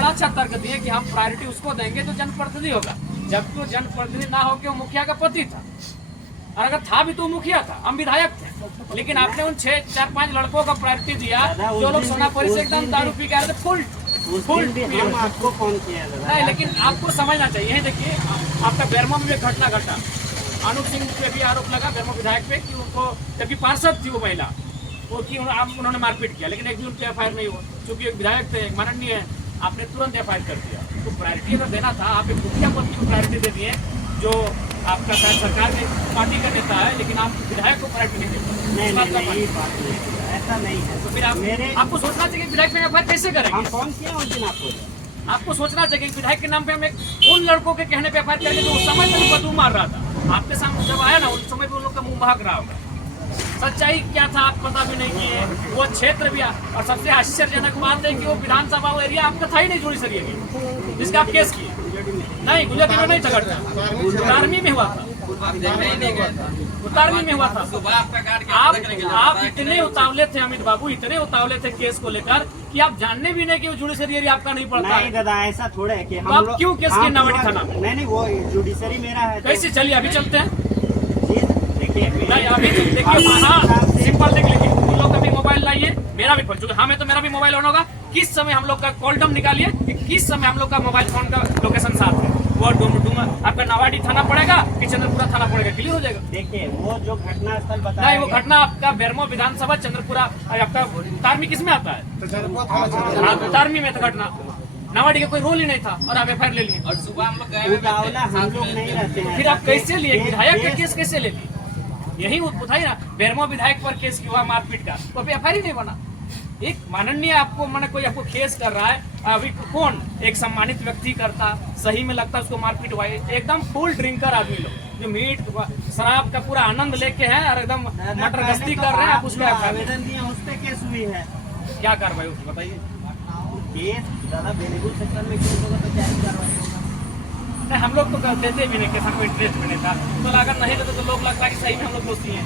बड़ा अच्छा तर्क दिए कि हम प्रायोरिटी उसको देंगे जो जनप्रतिनिधि होगा, जबकि वो जनप्रतिनिधि ना होकर वो मुखिया का पति था, और अगर था भी तो मुखिया था, हम विधायक थे। लेकिन आपने उन 4-5 लड़कों का प्रायोरिटी दिया जो लोग सोनापुरी से एकदम दारू पी के आए थे, फुल हम आपको फोन किया नहीं। लेकिन आपको समझना चाहिए, देखिए आपका बेरमो में घटना घटा, अनूप सिंह पे भी आरोप लगा, बेरमो विधायक पे, कि उनको, जबकि पार्षद थी वो महिला, वो कि उन्होंने मारपीट किया, लेकिन एक भी उनकी एफआईआर नहीं हुआ, क्योंकि एक विधायक थे, एक माननीय है, आपने तुरंत एफआईआर कर दिया। तो प्रायोरिटी अगर देना था, आप एक मुखिया पद को प्रायोरिटी दे दिए, जो आपका शायद सरकार के पार्टी का नेता है, लेकिन आप विधायक को प्रायोरिटी नहीं देते। ऐसा नहीं है। तो फिर आपको सोचना चाहिए कि विधायक में एफआईआर कैसे करेंगे। हम फोन किया उस दिन आपको सोचना चाहिए कि विधायक के नाम पे हम एक उन लड़कों के कहने पे एफआईआर करेंगे जो उस समय तक बदबू मार रहा था, आपके सामने जब आया ना, उस समय भी उन लोग का मुंह बहक रहा होगा। सच्चाई क्या था आप पता भी नहीं किए, वो क्षेत्र भी, और सबसे आश्चर्यजनक बात है कि वो विधानसभा वो एरिया आपका था ही नहीं, जोड़ी सरिया की, जिसका आप केस किए नहीं, गुजराती में नहीं झगड़ता, उतारमी में हुआ था, उतारमी में हुआ था। आप इतने उतावले थे अमित बाबू, इतने उतावले थे केस को लेकर कि आप जानने भी नहीं कि वो जुडिशरी एरिया आपका नहीं पड़ता। नहीं दादा, ऐसा थोड़ा है कि हम आप क्यों केस किए नावाडी थाना? नहीं, वो जुडिशरी मेरा है। कैसे चलिए, अभी चलते हैं, देखिए नहीं अभी देखिए, सिंपल देख लीजिए, उन लोग का भी मोबाइल लाइए, मेरा भी, चूंकि हमें तो मेरा भी मोबाइल ऑन होगा, किस समय हम लोग का कॉल डम निकालिए कि किस समय हम लोग का मोबाइल फोन का लोकेशन साथ है, वो डूमा आपका नावाडी थाना पड़ेगा कि चंद्रपुरा थाना पड़ेगा, क्लियर हो जाएगा। देखिए वो जो घटना स्थल बताया नहीं, वो घटना आपका बेरमो विधानसभा चंद्रपुरा, आपका तारमी किस में आता है? तारमी में था घटना, नावाडी का कोई रोल ही नहीं था, और आप एफआईआर ले लिए, और सुबह हम लोग नहीं रहते हैं। फिर आप कैसे लिए विधायक का केस, कैसे ले लिए? यही बताइए ना, बेरमो विधायक पर केस हुआ मारपीट का, तो अभी एफआईआर ही नहीं बना। एक माननीय आपको मैंने कोई आपको केस कर रहा है, अभी कौन एक सम्मानित व्यक्ति करता, सही में लगता उसको मारपीट हुआ, एकदम फुल ड्रिंकर आदमी लोग जो मीट शराब का पूरा आनंद लेके हैं और एकदम मटर गश्ती कर रहे हैं, आप उसमें आवेदन दिया, उस पे केस हुई है, क्या कार्रवाई होगी बताइए? केस ज्यादा बेलेगुल सेक्टर में केस होगा तो क्या कार्रवाई होगा? नहीं, हम लोग तो देते भी नहीं, किसान को इंटरेस्ट भी नहीं था, तो अगर नहीं देते तो लोग लगता है कि सही में हम लोग दोस्ती हैं।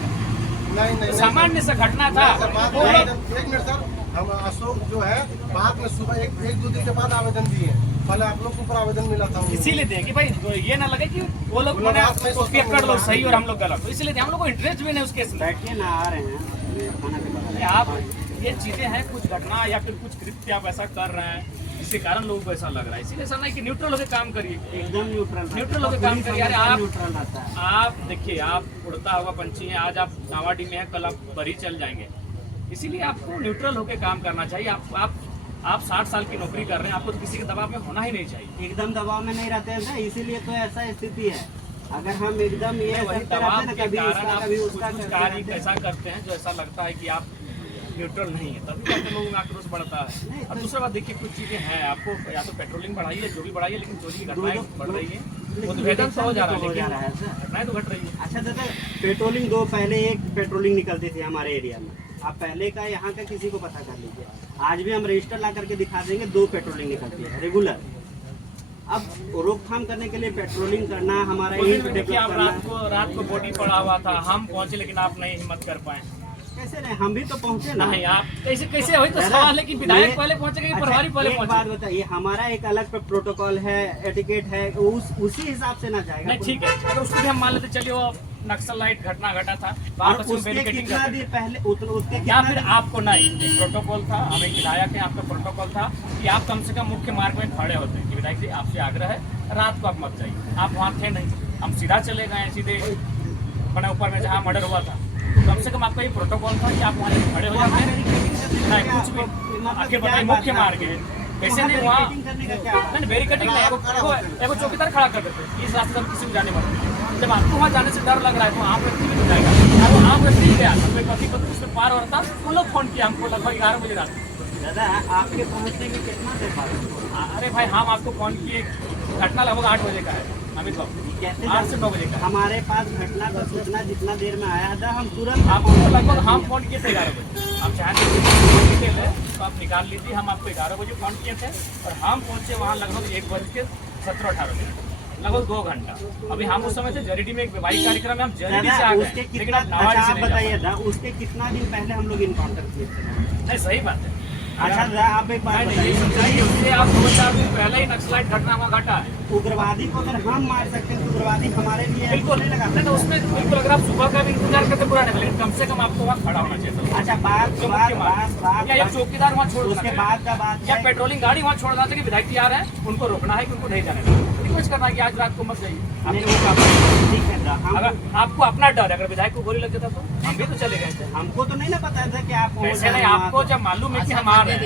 नहीं, सामान्य सा घटना था। एक मिनट सर, हम अशोक जो है बाद में सुबह एक दो दिन के बाद आवेदन दिए, पहले आप लोग को ऊपर आवेदन मिला था, इसीलिए दें कि भाई ये ना लगे कि वो लोग लोग सही और हम लोग गलत, तो इसीलिए हम लोग को इंटरेस्ट भी नहीं उसके। बैठिए ना, आ रहे हैं आप, ये चीजें हैं, कुछ घटना या फिर कुछ कृत्य आप ऐसा कर रहे हैं जिसके कारण लोगों को ऐसा लग रहा है, इसीलिए ऐसा नहीं कि न्यूट्रल होकर काम करिए, एकदम न्यूट्रल होकर काम करिए। अरे आप देखिए, आप उड़ता हुआ पंछी हैं, आज आप नावाडी में है, कल आप बरी चल जाएंगे, इसीलिए आपको न्यूट्रल होकर काम करना चाहिए। आप 60 साल की नौकरी कर रहे हैं, आपको तो किसी के दबाव में होना ही नहीं चाहिए। एकदम दबाव में नहीं रहते हैं, इसीलिए तो ऐसा स्थिति है। अगर हम एकदम ये दबाव के कारण आप कुछ कार्य ऐसा करते हैं जो ऐसा लगता है कि आप न्यूट्रल नहीं है, तभी तो लोगों में आक्रोश बढ़ता है। और दूसरा बात देखिए, कुछ चीजें हैं, आपको या तो पेट्रोलिंग बढ़ाइए, जो भी बढ़ाइए, लेकिन चोरी की घटनाएं बढ़ रही है, वो तो वेतन हो जा रहा है, लेकिन घटनाएं तो घट रही है। अच्छा दादा, पेट्रोलिंग दो, पहले एक पेट्रोलिंग निकलती थी हमारे एरिया में, आप पहले का यहाँ का किसी को पता कर लीजिए, आज भी हम रजिस्टर ला करके दिखा देंगे, 2 पेट्रोलिंग निकलती है रेगुलर। अब रोकथाम करने के लिए पेट्रोलिंग करना हमारा रात को बॉडी पड़ा हुआ था, हम पहुंचे लेकिन आप नहीं हिम्मत कर पाए। कैसे नहीं, हम भी तो पहुंचे ना। नहीं, आप कैसे हुई तो सवाल है कि विधायक पहले पहुंचेगा कि प्रभारी पहले पहुंचे? बात बताइए, हमारा एक अलग प्रोटोकॉल है, एटिकेट है, उसी हिसाब से ना जाएगा। नहीं ठीक है, अगर उसको भी हम मान लेते, चलिए वो नक्सलाइट घटना घटा था, कितना देर पहले उसके या फिर आपको नहीं, एक प्रोटोकॉल था, हम एक विधायक है, आपका प्रोटोकॉल था कि आप कम से कम मुख्य मार्ग में खड़े होते हैं कि विधायक जी आपसे आग्रह है, रात को आप मत जाइए। आप वहाँ थे नहीं, हम सीधा चले गए सीधे बड़ा ऊपर में जहाँ मर्डर हुआ था, कम से कम आपका ये प्रोटोकॉल था कि आप वहाँ खड़े हो जाते हैं, नहीं कुछ भी आगे बताइए, मुख्य मार्ग है, कैसे नहीं वहाँ नहीं बैरिकेडिंग नहीं, एगो चौकीदार खड़ा कर देते, इस रास्ते से हम किसी को जाने वाले। जब आपको वहाँ जाने से डर लग रहा है तो आम व्यक्ति भी जाएगा, वो आम व्यक्ति गया, पति पत्नी उसमें पार हो रहा था, उन लोग फोन किया हमको लगभग 11 बजे रात। दादा आपके पहुँचने की कितना देर बाद? अरे भाई, हम आपको फोन किए, घटना लगभग 8 बजे का है अमित बाबू, 8 से 9 बजे का। हमारे पास घटना का सूचना जितना देर में आया था, हम तुरंत आपको लगभग हम फोन किए थे 11 बजे, आप चाहते थे तो आप निकाल लीजिए, हम आपको 11 बजे फोन किए थे और हम पहुँचे वहाँ लगभग 1:17-18 मिनट, लगभग 2 घंटा। अभी हम उस समय से जरीडी में एक वैवाहिक कार्यक्रम है, हम जरीडी से आ गए, लेकिन आप बताइए था उसके कितना दिन पहले हम लोग इनकाउंटर किए थे? नहीं, सही बात है। अच्छा आप एक बात नहीं, आप 2-4 दिन पहले ही नक्सलाइट घटना वहाँ घटा है। उग्रवादी को अगर हम मार सकते हैं तो उग्रवादी हमारे लिए बिल्कुल नहीं लगा। नहीं तो उसमें बिल्कुल अगर आप सुबह का भी इंतजार करते पूरा नहीं, लेकिन कम से कम आपको वहाँ खड़ा होना चाहिए था। अच्छा बात या चौकीदार वहाँ छोड़ उसके बाद का बात या पेट्रोलिंग गाड़ी वहाँ छोड़ देना चाहिए। विधायक जी आ रहे हैं, उनको रोकना है कि उनको नहीं जाने देना, रिक्वेस्ट करना है कि आज रात को मत जाइए। ठीक है अगर आपको अपना डर है, अगर विधायक को गोली लग जाता तो हम भी तो चले गए थे। हमको तो नहीं ना पता था कि आप वैसे नहीं, आपको जब मालूम है कि हम आ रहे हैं।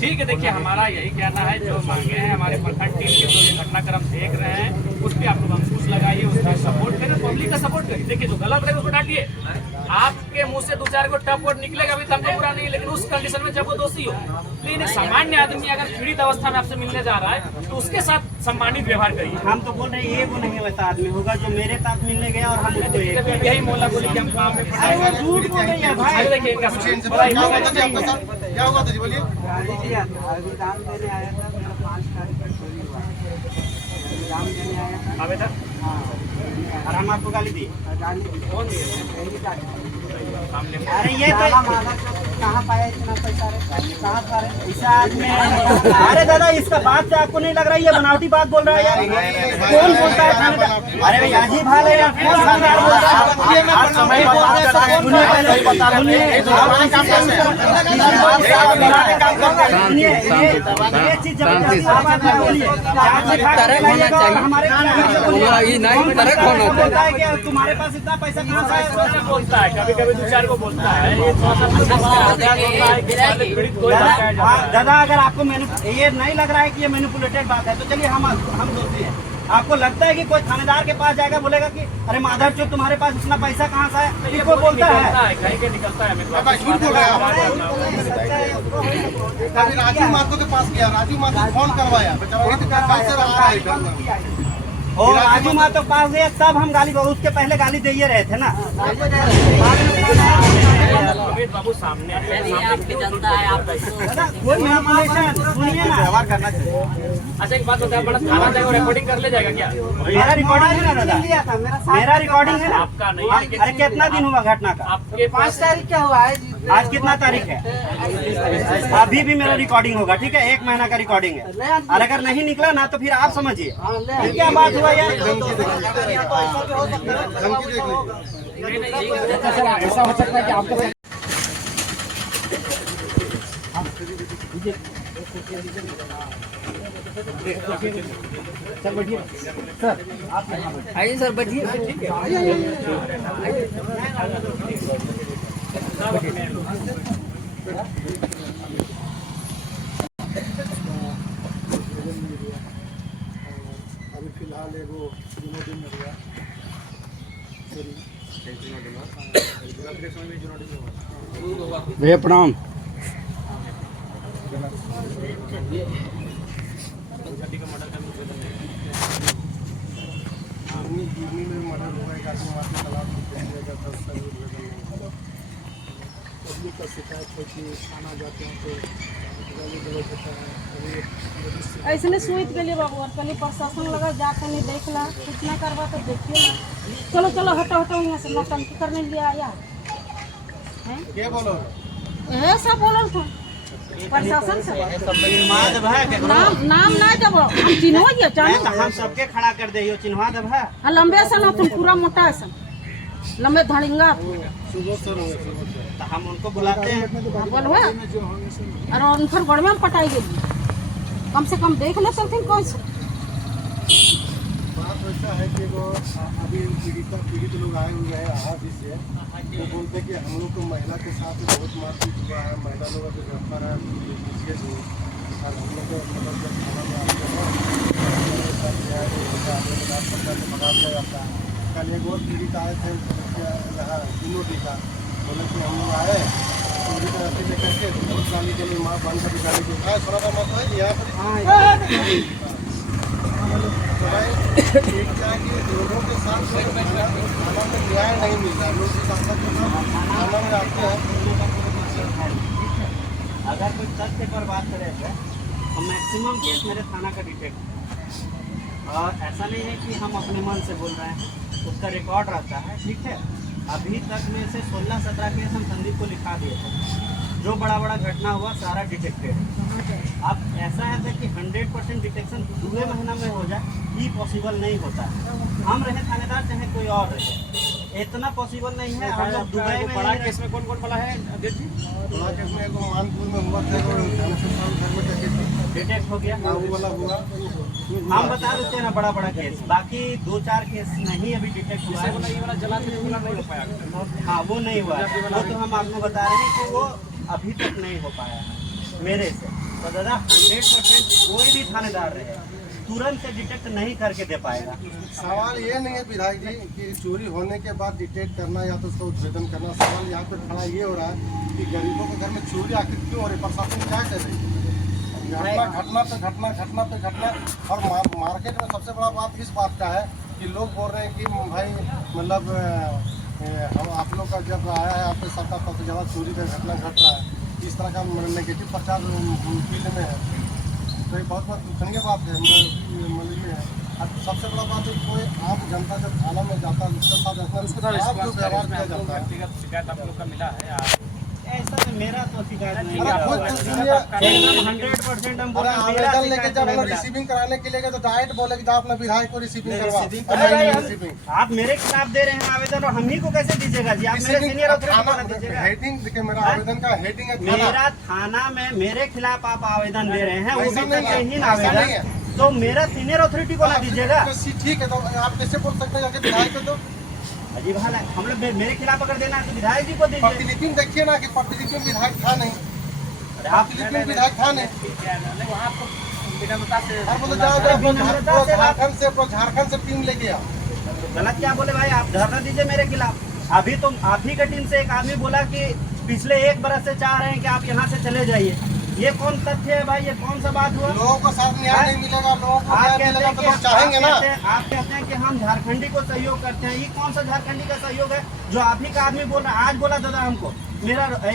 ठीक है, देखिए हमारा यही कहना है, जो मांगे हैं हमारे प्रखंड टीम के, जो ये घटनाक्रम देख रहे हैं उस पर आप लोग अंकुश लगाइए, उसका सपोर्ट करें, पब्लिक का सपोर्ट करिए। देखिए जो गलत रहेगा उसको डांटिए। आपके मुंह से 2-4 को टप वर्ड निकलेगा अभी तक हमको बुरा नहीं है, लेकिन उस कंडीशन में जब वो दोषी हो। लेकिन एक सामान्य आदमी अगर पीड़ित अवस्था में आपसे मिलने जा रहा है तो उसके साथ सम्मानित व्यवहार करिए। हम तो बोल रहे हैं ये वो नहीं वैसा आदमी होगा जो मेरे साथ मिलने गया और हम उसको यही मोला बोली कि हम काम में अरे वो झूठ बोल रही है भाई। देखिए क्या क्या हुआ था जी, बोलिए। गाली दिया था, एग्जाम देने आया था, मेरा 5 तारीख को चोरी हुआ, एग्जाम देने आया था। आवेदन हाँ, और हम आपको गाली दी। कौन दिए? अरे ये तो कहाँ पाया इतना पैसा रे? कहाँ पाया ऐसा आदमी? अरे दादा इसका बात से आपको नहीं लग रहा है ये बनावटी बात बोल रहा है यार? कौन बोलता है थानेदार? अरे भाई अजीब हाल है यार, कौन थानेदार बोलता है? सुनिए ये चीज तुम्हारे पास इतना पैसा कहाँ से आया? बोलता है कभी कभी 2-4 को बोलता है। दादा अगर आपको ये नहीं लग रहा है कि ये मैनिपुलेटेड बात है तो चलिए हम दोषी हैं। आपको लगता है कि कोई थानेदार के पास जाएगा बोलेगा कि अरे माधर चो तुम्हारे पास इतना पैसा कहाँ से आया? ये कोई बोलता है कहीं के निकलता है। झूठ बोल रहा है। अभी राजू माथुर के पास गया, राजू माथुर फोन करवाया, कैसे रहा है? और राजू मातो पास गए तब हम गाली, उसके पहले गाली दे ही रहे थे ना। अमित बाबू सामने कोई मैनिपुलेशन सुनिए ना, व्यवहार करना चाहिए। अच्छा एक बात बताया, बड़ा थाना जाएगा रिकॉर्डिंग कर ले जाएगा क्या? मेरा रिकॉर्डिंग है ना दादा, मेरा रिकॉर्डिंग है ना। आपका नहीं है। अरे कितना दिन हुआ घटना का? आपके 5 तारीख क्या हुआ है? आज कितना तारीख है? अभी भी मेरा रिकॉर्डिंग होगा, ठीक है? 1 महीना का रिकॉर्डिंग है। और अगर नहीं निकला ना तो फिर आप समझिए फिर क्या बात हुआ यार। ऐसा हो सकता है कि आपको सर बैठिए सर, आप आइए सर, बैठिए। अभी फिलहाल एगो दिन में गया भैया प्रणाम। का शिकायत है कि खाना जाते हैं तो गाली गलौज होता है। ऐसने सुइत गेली बाबू, और कल प्रशासन लगा जाकर नहीं देख ला, कितना करवा तो देखिए ना। चलो चलो हटो हटो यहाँ से, नौटंकी करने लिए आया है। क्या बोलो? ऐसा बोलल था प्रशासन से। नाम ना जब हम चिन्हो ये जानो, हम सबके खड़ा कर दे चिन्हवा दब है। लंबे सन तुम पूरा मोटा सन, लंबे धड़िंगा तो हम उनको बुलाते हैं। बोलवा और उनकर गड़ में पटाई गई, कम से कम देख ले सकते कौन से। बात वैसा है कि वो अभी पीड़ित लोग आए हुए हैं आदि से, वो बोलते हैं कि हम लोग को महिला के साथ बहुत मारपीट हुआ है, महिला लोग अभी गिरफ्तार है और हम लोग को मतलब जब थाना में आते हैं जाता है। कल एक और पीड़ित आए थे यहाँ दिनोटी का, बोले कि हम लोग आए पूरी तरह से लेकर के बहुत गाली गली माँ बंद कर गाली के खाए थोड़ा सा मत है यहाँ पर। तो भाई एक जाके लोगों के साथ खाना में न्याय नहीं मिल रहा, लोग खाना में आते हैं। अगर कोई तथ्य पर बात करे तो मैक्सिमम केस मेरे थाना का डिटेक्ट है। और ऐसा नहीं है कि हम अपने मन से बोल रहे हैं, उसका रिकॉर्ड रहता है, ठीक है? अभी तक में से 16-17 केस हम संदीप को लिखा दिए थे, जो बड़ा बड़ा घटना हुआ सारा डिटेक्टेड है। अब ऐसा है कि 100% डिटेक्शन 2 महीना में हो जाए ये पॉसिबल नहीं होता है। हम रहे थानेदार चाहे कोई और रहे, इतना पॉसिबल नहीं है। हम लोग दुबई में बड़ा केस में कौन कौन बड़ा है अध्यक्ष जी? बड़ा केस में एगो मानपुर में हुआ था, एगो धनेश्वर साहब घर में केस था। डिटेक्ट हो गया। हाँ, वो वाला हुआ। हम बता देते हैं ना बड़ा बड़ा केस, बाकी 2-4 केस नहीं अभी डिटेक्ट हुआ ये है। वाला जला के खुला नहीं हो पाया। हाँ वो नहीं हुआ है, वो तो हम आपको बता रहे हैं कि वो अभी तक नहीं हो पाया है मेरे से। तो दादा 100% कोई भी थानेदार रहे तुरंत से डिटेक्ट नहीं करके दे पाएगा। सवाल ये नहीं है विधायक जी कि चोरी होने के बाद डिटेक्ट करना या तो उसका उद्भेदन करना। सवाल यहाँ पे खड़ा ये हो रहा है कि गरीबों के घर में चोरी आखिर क्यों हो रही, प्रशासन क्या कर रही है? घटना पे घटना। और मार्केट में सबसे बड़ा बात इस बात का है कि लोग बोल रहे हैं कि भाई मतलब हम आप लोग का जब आया है आपके सरकार तब से ज़्यादा चोरी का घटना घट रहा है। इस तरह का नेगेटिव प्रचार फील्ड में है, तो ये बहुत दुखनीय बात है। मतलब ये है। अब सबसे बड़ा बात है कोई आम जनता जब थाना में जाता है उसके साथ उसके साथ जो व्यवहार किया जाता है। व्यक्तिगत शिकायत आप लोग का मिला है? ऐसा तो मेरा तो शिकायत नहीं अरे है। खुद सुनिए, एकदम 100% हम बोल अरे रहे हैं, मेरा आवेदन लेके शिकायत जब नहीं हम मिला। रिसीविंग कराने के लिए गए तो डायरेक्ट बोले कि जा अपने विधायक को रिसीविंग करवा। रिसीविंग अरे भाई, नहीं, हम- रिसीविंग आप मेरे खिलाफ दे रहे हैं आवेदन और हम ही को कैसे दीजिएगा जी? आप मेरे सीनियर अथॉरिटी को ना दीजिएगा। हेडिंग देखिए, मेरा आवेदन का हेडिंग है थाना। मेरा थाना में मेरे खिलाफ आप आवेदन दे रहे हैं, वो ऐसा भी नहीं है, सत्ताहीन ऐसा नहीं आवेदन, तो मेरा सीनियर अथॉरिटी को ना दीजिएगा। ठीक है, तो आप कैसे बोल सकते हैं कि विधायक को? तो अजीब हाल है। हम लोग मेरे खिलाफ अगर देना है तो विधायक जी को दीजिए। प्रतिलिपि में देखिए ना कि प्रतिलिपि में विधायक था नहीं, आप प्रतिलिपि में विधायक था नहीं। वहाँ आपको विनम्रता से आप बोले जाओ झारखंड से टीम ले गया। गलत क्या बोले भाई? आप धरना दीजिए मेरे खिलाफ। अभी तो आप ही के टीम से एक आदमी बोला कि पिछले 1 बरस से चाह रहे हैं कि आप यहाँ से चले जाइए। ये कौन तथ्य है भाई? ये कौन सा बात हुआ? लोगों को साथ न्याय नहीं मिलेगा, लोगों को न्याय मिलेगा तो लोग चाहेंगे ना। आप कहते हैं कि हम झारखंडी को सहयोग करते हैं। ये कौन सा झारखंडी का सहयोग है जो आप ही का आदमी बोल रहा है? आज बोला दादा हमको मेरा आप ही का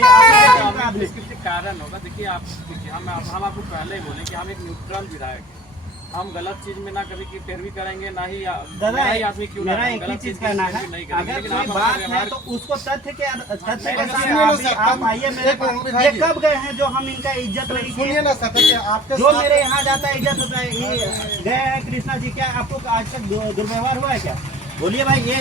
टीम का आदमी। इसके कारण होगा। देखिए आप देखिए, हम आपको पहले ही बोले कि हम एक न्यूट्रल विधायक हैं। हम गलत चीज में ना कभी की पैरवी करेंगे, ना ही दादा आदमी क्यों मेरा एक ही चीज कहना है, अगर कोई बात है तो उसको तथ्य के साथ आप आइए मेरे। ये कब गए हैं जो हम इनका इज्जत नहीं सुनिए किए? ना सत्य, आपके जो मेरे यहाँ जाता है इज्जत होता है। ये गए हैं कृष्णा जी, क्या आपको आज तक दुर्व्यवहार हुआ है क्या? बोलिए भाई, ये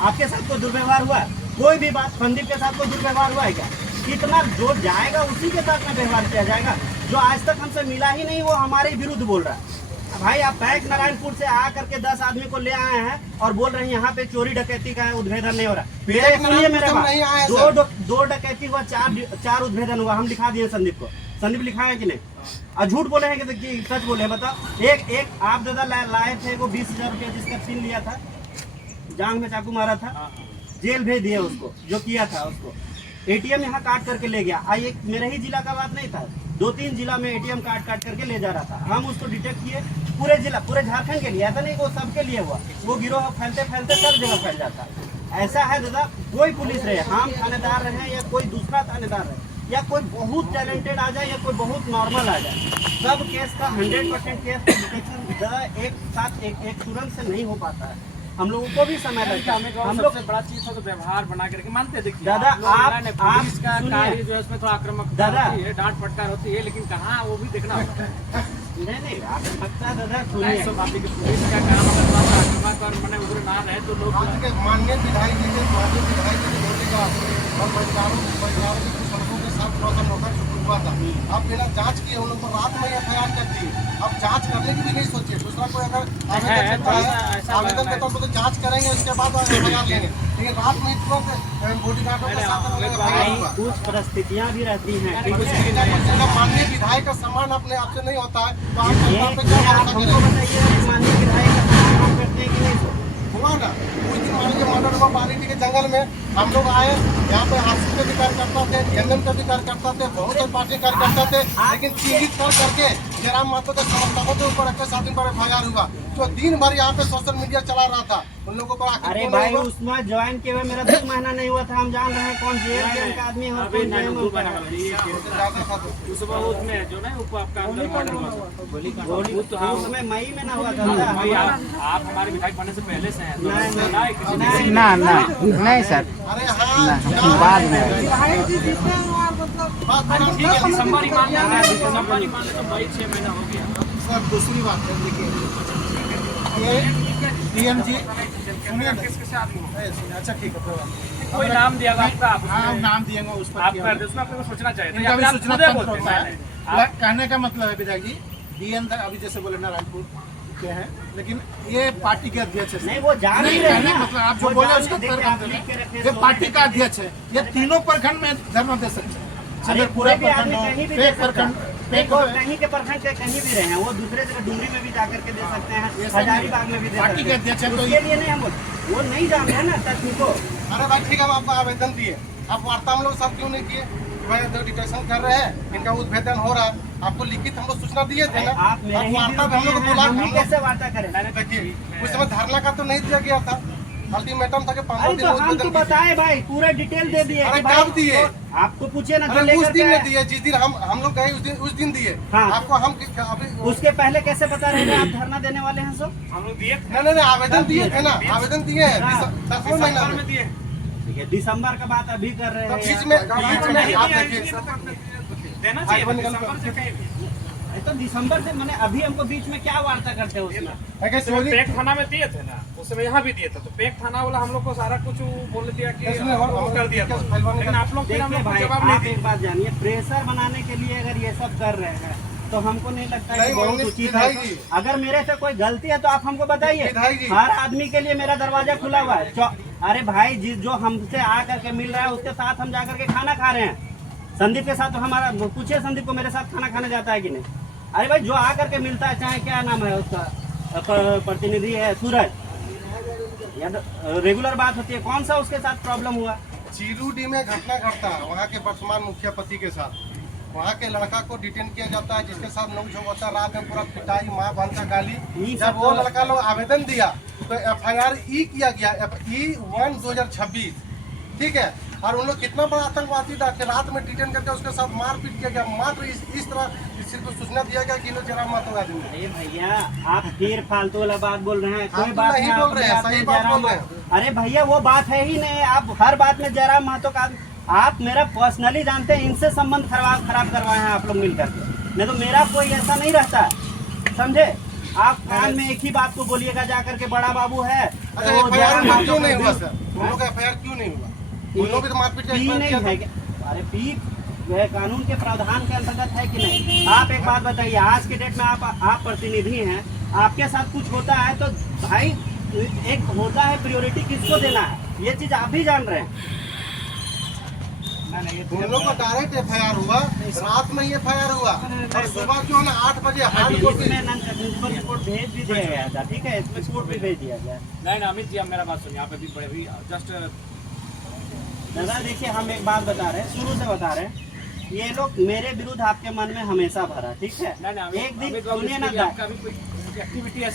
आपके साथ कोई दुर्व्यवहार हुआ है? कोई भी बात संदीप के साथ कोई दुर्व्यवहार हुआ है क्या? कितना जो जाएगा उसी के साथ में व्यवहार किया जाएगा। जो आज तक हमसे मिला ही नहीं वो हमारे विरुद्ध बोल रहा है। भाई आप बैक नारायणपुर से आ करके 10 आदमी को ले आए हैं और बोल रहे हैं यहाँ पे चोरी डकैती का उद्भेदन नहीं हो रहा। मेरे सुनिए मेरे बात, दो डकैती हुआ, 4 उद्भेदन हुआ। हम दिखा दिए संदीप को। संदीप लिखा है कि नहीं? और झूठ बोले हैं कि सच बोले? बताओ। एक आप दादा लाए थे वो 20,000 रुपया जिसका पिन लिया था, जांग में चाकू मारा था, जेल भेज दिया उसको जो किया था। उसको ATM यहाँ काट करके ले गया। ये मेरे ही जिला का बात नहीं था, 2-3 जिला में ATM काट करके ले जा रहा था। हम उसको डिटेक्ट किए, पूरे जिला पूरे झारखंड के लिए। ऐसा नहीं वो सबके लिए हुआ। वो गिरोह फैलते फैलते सब जगह फैल जाता। ऐसा है दादा, कोई पुलिस रहे, हम थानेदार रहे या कोई दूसरा थानेदार रहे, या कोई बहुत टैलेंटेड आ जाए या कोई बहुत नॉर्मल आ जाए, सब केस का 100% केस डिटेक्शन एक साथ एक तुरंत से नहीं हो पाता है। हम लोगों को भी समय लगता है। हम लोग सबसे बड़ा चीज तो व्यवहार बना करके मानते। देखिए दादा, आप पुलिस का सुनिए। कार्य जो है उसमें थोड़ा आक्रामक दादा, होती है, डांट फटकार होती है, लेकिन कहाँ वो भी देखना होता है। नहीं आप लगता है दादा, नहीं, सुनिए। सब आपकी पुलिस का काम अगर थोड़ा आक्रामक और मने उग्र ना रहे तो लोग आज के माननीय विधायक जी के बोलने का और परिवारों की सड़कों के साथ थोड़ा सा नौकर हुआ था। अब बिना जांच किए उन लोग को रात में FIR कर दी। अब जांच करने की भी नहीं सोचे। दूसरा कोई अगर आवेदन के तौर पर तो जांच करेंगे, उसके बाद FIR लेंगे, लेकिन रात में तुरंत बॉडीगार्डों के साथ कुछ परिस्थितियाँ भी रहती हैं। जब माननीय विधायक का सम्मान अपने आप से नहीं होता है तो आप ये पे क्या आप भरोसा हमको करेंगे? बताइए, माननीय विधायक का काम करते हैं कि नहीं? हुआ ना उस दिन मान लीजिए मर्डर हुआ बारीटी के जंगल में। हम लोग आए यहाँ पे आरसीपी के भी कार्यकर्ता थे, DMM के भी कार्यकर्ता थे, बहुत से पार्टी कार्यकर्ता थे, लेकिन चिन्हित कर करके जयराम महतो के समर्थकों के ऊपर 21 दिन पर FIR हुआ। तो दिन भर यहाँ पे सोशल मीडिया चला रहा था उन लोगों पर। अरे भाई उसमें ज्वाइन किए हुए मेरा 2 महीना नहीं हुआ था। हम जान रहे हैं कौन जेल का आदमी है और कौन जेल का है। सुबह उसमें जो ना ऊपर आपका अंदर मर्डर हुआ था, तो उसमें मई में ना हुआ था। भाई आप हमारे विधायक बनने से पहले से हैं, तो नहीं, सुना है किसी ने? नहीं, नहीं सर, अरे हाँ, बाद में भाई जी जिससे और मतलब बात ठीक है, दिसंबर ही मान लें, दिसंबर ही मान लें, तो भाई 6 महीना हो गया। सर दूसरी बात है, देखिए ये डीएमजी सुनिए ना। अच्छा ठीक है, कोई बात नहीं। कोई नाम दिया आपका, हाँ नाम दिएंगे उस पर आप कर दे, उसमें आपको सोचना चाहिए था। इनका भी आप सूचना खुदे तंत्र बोलते होता हैं। है। कहने का मतलब है विधायक जी, डीएम अभी जैसे बोले नारायणपुर के हैं, लेकिन ये पार्टी के अध्यक्ष है। नहीं, वो जान नहीं रहे कहने ना। का मतलब आप जो वो बोले जान उसको नहीं, कर देखिए, आप देते लिख के हैं। रखे ये हैं, पार्टी का अध्यक्ष है, ये तीनों प्रखंड में धरना दे सकते हैं। अरे चाहे पूरा कोई भी आदमी प्रखंड हो, कहीं भी दे पेट सकता प्रखंड, है। पेट देखो, हो, कहीं के प्रखंड के कहीं भी रहे हैं, वो दूसरे जगह डुमरी में भी जाकर के दे सकते हैं, ये सब हजारीबाग में भी दे पार्टी सकते के अध्यक्ष हैं, हैं। तो उसके लिए नहीं, हम वो नहीं जान रहे हैं ना तकनीक को। अरे भाई ठीक है, हम आपको आवेदन दिए, आप वार्ता हम लोग सब क्यों नहीं किए? भाई डिटेक्शन कर रहे हैं, इनका उद्भेदन हो रहा है, आपको लिखित हम लोग सूचना दिए थे ना। आप मेरे ही वार्ता में हम लोग को विरोधी हैं, बुला हम ही हम लोग कैसे वार्ता करें? देखिए उस समय धरना का तो नहीं दिया गया था, अल्टीमेटम था कि 15 अरे दिन तो हम तो उद्भेदन कीजिए। बताए भाई, पूरा डिटेल दे दिए अरे कि भाई, कब दिए? तो आपको पूछे ना, जो अरे उस लेकर दिन के में आए। दिए, जिस दिन हम लोग गए उस दिन दिए। हाँ। आपको हम अभी उसके पहले कैसे पता रहेगा आप धरना देने वाले हैं? सो हम लोग दिए थे। नहीं आवेदन दिए थे ना, आवेदन दिए हैं हाँ। 10वें महीना दिसंबर में में। दिए। ठीक है, दिसंबर का बात अभी कर रहे तो हैं बीच यार। में नहीं आप दिया, देखिए इसलिए देना चाहिए था, दिसंबर से कहीं भी। तो दिसंबर से मैंने अभी हमको बीच में क्या वार्ता करते हैं उसमें? है कि तो चोरी पेक थाना में दिए थे ना, उस समय यहाँ भी दिए थे, तो पेक थाना वाला हम लोग को सारा कुछ बोल दिया कि इसमें वो कर दिया था। लेकिन आप लोग फिर हम देखिए लोग को भाई, जवाब नहीं आप दिए। एक बात जानिए, प्रेशर बनाने के लिए अगर ये सब कर रहे हैं तो हमको नहीं लगता कि नहीं, बहुत मनीष उचित है। विधायक जी। अगर मेरे से कोई गलती है तो आप हमको बताइए। विधायक जी। हर आदमी के लिए मेरा दरवाजा खुला हुआ है। अरे भाई, जो हमसे आकर के मिल रहा है उसके साथ हम जाकर के खाना खा रहे हैं। संदीप के साथ तो हमारा, पूछिए संदीप को मेरे साथ खाना खाने जाता है कि नहीं? अरे भाई, जो आकर के मिलता है, चाहे क्या नाम है उसका, प्रतिनिधि है सूरज, या रेगुलर बात होती है, कौन सा उसके साथ प्रॉब्लम हुआ? चीरूडी में घटना घटता है वहाँ के वर्तमान मुखिया पति के साथ। वहाँ के लड़का को डिटेन किया जाता है, जिसके साथ नोक-झोंक होता है, रात में पूरा पिटाई, माँ बहन का गाली। जब वो लड़का लोग आवेदन दिया तो FIR किया गया, E1/2026, ठीक है। और उन लोग कितना बड़ा आतंकवादी था कि रात में डिटेन करके उसके साथ मारपीट किया गया। मात्र इस तरह सिर्फ सूचना दिया गया कि लोग जरा मत आदमी। अरे भैया, आप फिर फालतू वाला बात बोल रहे हैं। हम कोई तो बात नहीं नहीं, बोल रहे हैं, आप सही अपने बात जयराम बोल रहे हैं। अरे भैया, वो बात है ही नहीं। आप हर बात में जयराम महतो का, आप मेरा पर्सनली जानते हैं, इनसे संबंध खराब करवाए हैं आप लोग मिलकर के। नहीं तो मेरा कोई ऐसा नहीं रहता, समझे? आप कान में एक ही बात को बोलिएगा जाकर के, बड़ा बाबू है अच्छा तो FIR जयराम महतो क्यों नहीं को हुआ सर? उन लोग का FIR क्यों नहीं हुआ? उन लोग भी तो मारपीट का पी FIR नहीं किया था। है क्या? अरे पी वह कानून के प्रावधान के अंतर्गत है कि नहीं? आप एक बात बताइए, आज के डेट में आप प्रतिनिधि हैं, आपके साथ कुछ होता है तो भाई एक होता है प्रायोरिटी, किसको देना है, ये चीज आप भी जान रहे हैं। उन लोग का डायरेक्ट FIR हुआ, रात में ये FIR हुआ, और सुबह जो है ना 8 बजे हार्ड कॉपी। इसमें रिपोर्ट भेज भी दिया गया था, ठीक है, इसमें रिपोर्ट भी भेज दिया गया। नहीं ना अमित जी, आप मेरा बात सुनिए, आप अभी बड़े भी जस्ट दादा देखिए, हम एक बात बता रहे हैं, शुरू से बता रहे हैं, ये लोग मेरे विरुद्ध आपके मन में हमेशा भरा, ठीक है। नहीं एक दिन अमित बाबू, सुनिए इसके लिए ना, आपका भी कोई एक्टिविटी ऐसा